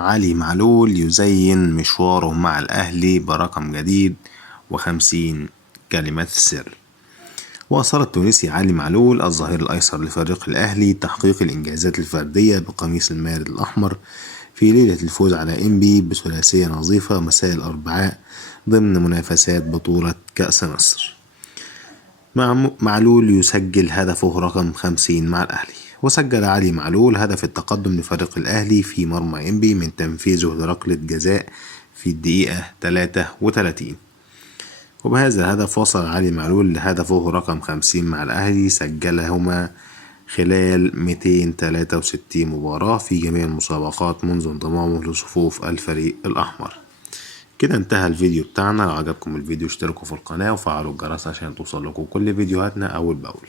علي معلول يزين مشواره مع الأهلي برقم جديد و50 كلمة سر. واصل التونسي علي معلول الظهير الأيسر لفريق الأهلي تحقيق الإنجازات الفردية بقميص المارد الأحمر في ليلة الفوز على إنبي بثلاثية نظيفة مساء الأربعاء ضمن منافسات بطولة كأس مصر. معلول يسجل هدفه رقم 50 مع الأهلي. وسجل علي معلول هدف التقدم لفريق الأهلي في مرمى إنبي من تنفيذه لركلة جزاء في الدقيقة 33. وبهذا الهدف وصل علي معلول لهدفه رقم 50 مع الأهلي، سجلهما خلال 263 مباراة في جميع المسابقات منذ انضمامه لصفوف الفريق الأحمر. كده انتهى الفيديو بتاعنا. لو عجبكم الفيديو اشتركوا في القناة وفعلوا الجرس عشان توصل لكم كل فيديوهاتنا أول بأول.